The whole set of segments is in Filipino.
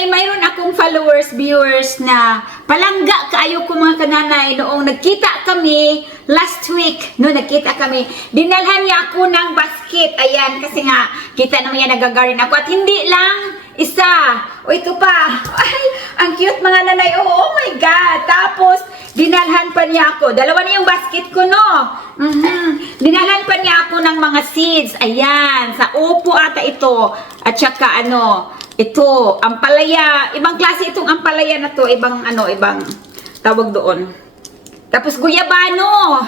kananay, mayroon akong followers, viewers na palangga kaayo ko mga kananay noong nagkita kami last week. No, nagkita kami. Dinalhan niya ako ng basket. Ayan, kasi nga, kita naman yan nagagarin ako. At hindi lang isa. O ito pa. Ay, ang cute mga nanay. Oh my God. Tapos, dinalhan pa niya ako. Dalawa na yung basket ko, no? Dinalhan pa niya ako ng mga seeds. Ayan, sa upo ata ito. At saka ano, ito, ampalaya. Ibang klase itong ampalaya na to. Ibang tawag doon. Tapos guyabano.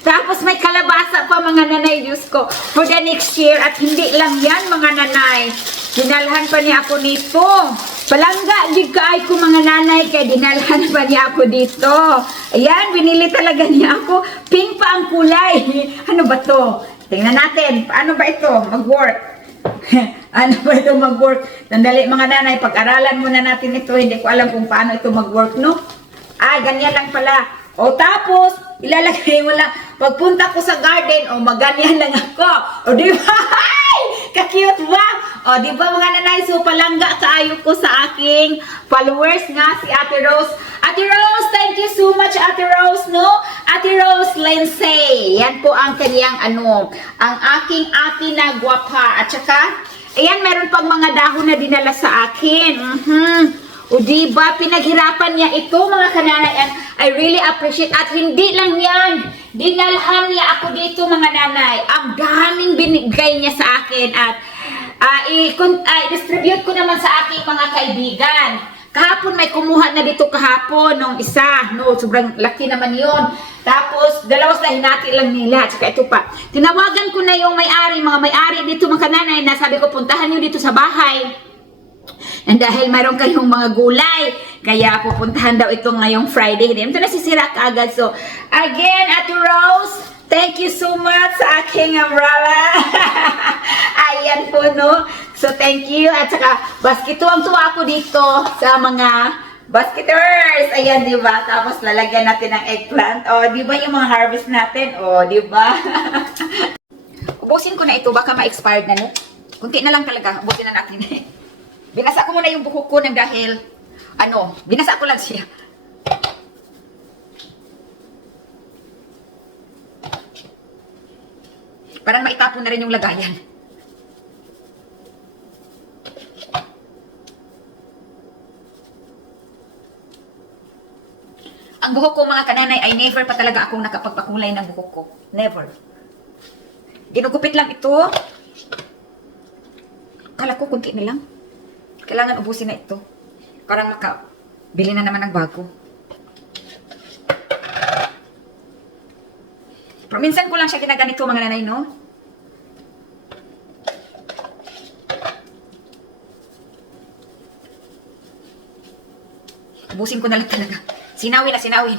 Tapos may kalabasa pa mga nanay, Diyos ko. For the next year. At hindi lang yan mga nanay. Dinalhan pa niya ako nito. Palangga, di kaay ko mga nanay. Kaya dinalhan pa niya ako dito. Ayan, binili talaga niya ako. Pink pa ang kulay. Ano ba to? Tingnan natin. Paano ba ito? Mag-work. Ano ba ito mag-work? Sandali mga nanay, pag-aralan muna natin ito. Hindi ko alam kung paano ito mag-work, no? Ah, ganyan lang pala. O tapos, ilalagay mo lang. Pagpunta ko sa garden, o maganyan lang ako. O di ba? Ka-cute ba? O di ba mga nanay? So palangga kaayo ko sa aking followers nga, si Ate Rose. Ate Rose, thank you so much Ate Rose, no? Ate Rose Lindsay. Yan po ang kaniyang ang aking ate na gwapa. At saka, ayan, meron pang mga dahon na dinala sa akin. O diba, pinaghirapan niya ito mga kananay. And I really appreciate. At hindi lang yan. Dinalhan niya ako dito mga nanay. Ang daming binigay niya sa akin. At i-distribute ko naman sa aking mga kaibigan. Kahapon may kumuha na dito kahapon nung isa. No, sobrang laki naman yon. Tapos, dalawas na hinati lang nila. Tsaka ito pa. Tinawagan ko na yung may-ari, mga may-ari dito mga kananay na sabi ko, puntahan nyo dito sa bahay. And dahil mayroon kayong mga gulay, kaya pupuntahan daw ito ngayong Friday. Ito nasisira kaagad. So, again, Ate Rose, thank you so much sa aking umbrella. Ayan po, no? So, thank you. At saka, baskettuwang-tuwa ako dito sa mga basketers. Ayan, di ba? Tapos, lalagyan natin ng eggplant. O, di ba yung mga harvest natin? O, di ba? Ubusin ko na ito. Baka ma-expired na, no? Kunti na lang talaga. Ubusin na natin. Binasa ko muna yung buhok ko ng dahil, binasa ko lang siya. Parang maitapon na rin yung lagayan. Ang buhok ko mga kananay ay never pa talaga akong nakapagpakulay ng buhok ko. Never. Ginugupit lang ito. Kala ko kunti na lang. Kailangan ubusin na ito. Parang makabili na naman ng bago. Pero minsan ko lang siya ginaganito mga nanay, no? Ubusin ko na lang talaga. Sinawin na sinawin.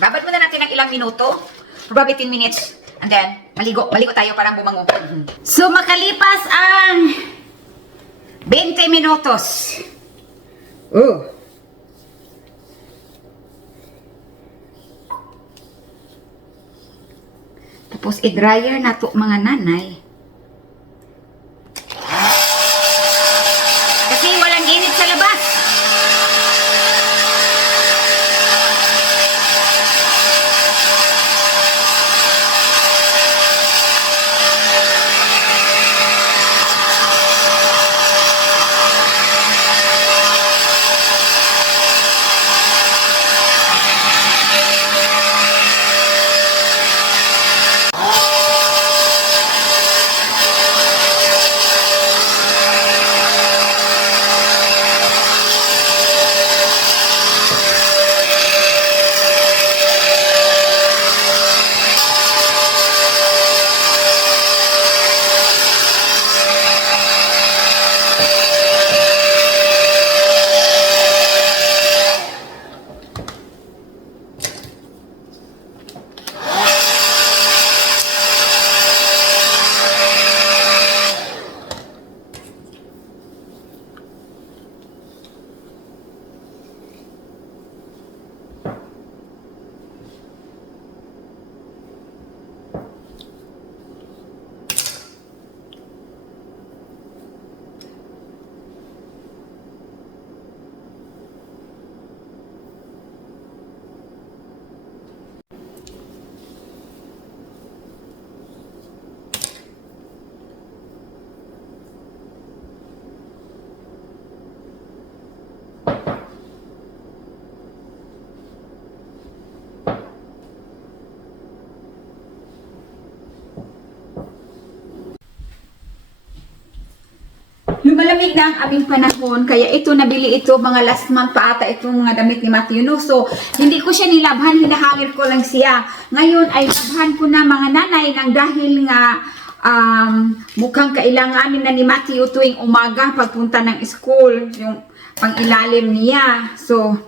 Babad muna natin ng ilang minuto. Probably 10 minutes. And then, maligo tayo parang bumango. So, makalipas ang 20 minutos. Tapos, i-dryer na to mga nanay. Kasi walang init sa labas. Lumalamig na ang aming panahon, kaya ito nabili ito, mga last month pa ata itong mga damit ni Matthew, no? So, hindi ko siya nilabhan, hinahangir ko lang siya. Ngayon ay labhan ko na mga nanay nang dahil nga mukhang kailanganin na ni Matthew tuwing umaga pagpunta ng school, yung pang-ilalim niya. So,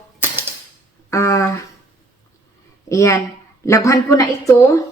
ayan, labhan ko na ito.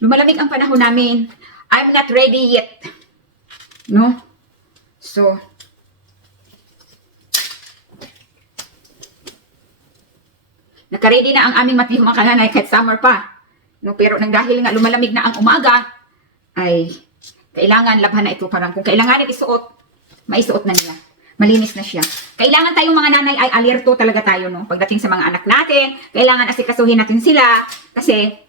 Lumalamig ang panahon namin. I'm not ready yet. No? So, naka-ready na ang aming Matthew mga kananay kahit summer pa. No? Pero nang dahil nga lumalamig na ang umaga, ay kailangan labhan na ito. Parang kung kailangan isuot, maisuot na nila. Malinis na siya. Kailangan tayong mga nanay ay alerto talaga tayo. No? Pagdating sa mga anak natin, kailangan asikasuhin natin sila. Kasi,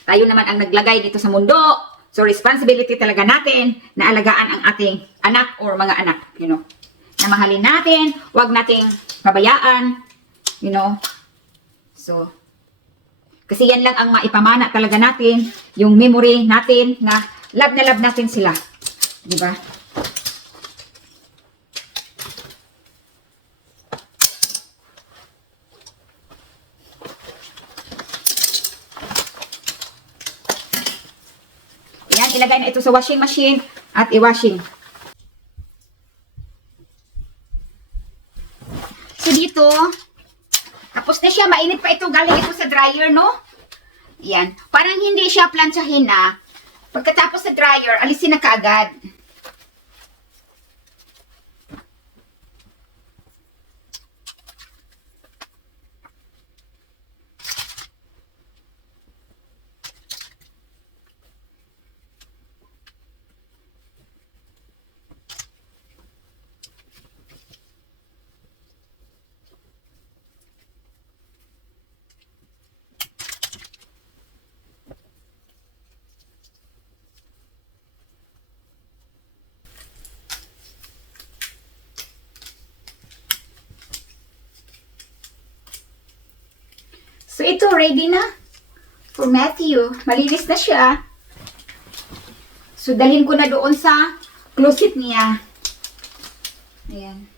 tayo naman ang naglagay dito sa mundo. So, responsibility talaga natin na alagaan ang ating anak or mga anak, you know. Na mahalin natin, wag nating pabayaan, you know. So, kasi yan lang ang maipamana talaga natin, yung memory natin na love natin sila. Di ba? Ilagay na ito sa washing machine at i-washing. So dito, tapos na siya, mainit pa ito, galing ito sa dryer, no? Yan. Parang hindi siya plantsahin na. Pagkatapos sa dryer, alisin na kaagad. So, ito, ready na for Matthew. Malinis na siya. So, dalhin ko na doon sa closet niya. Ayan.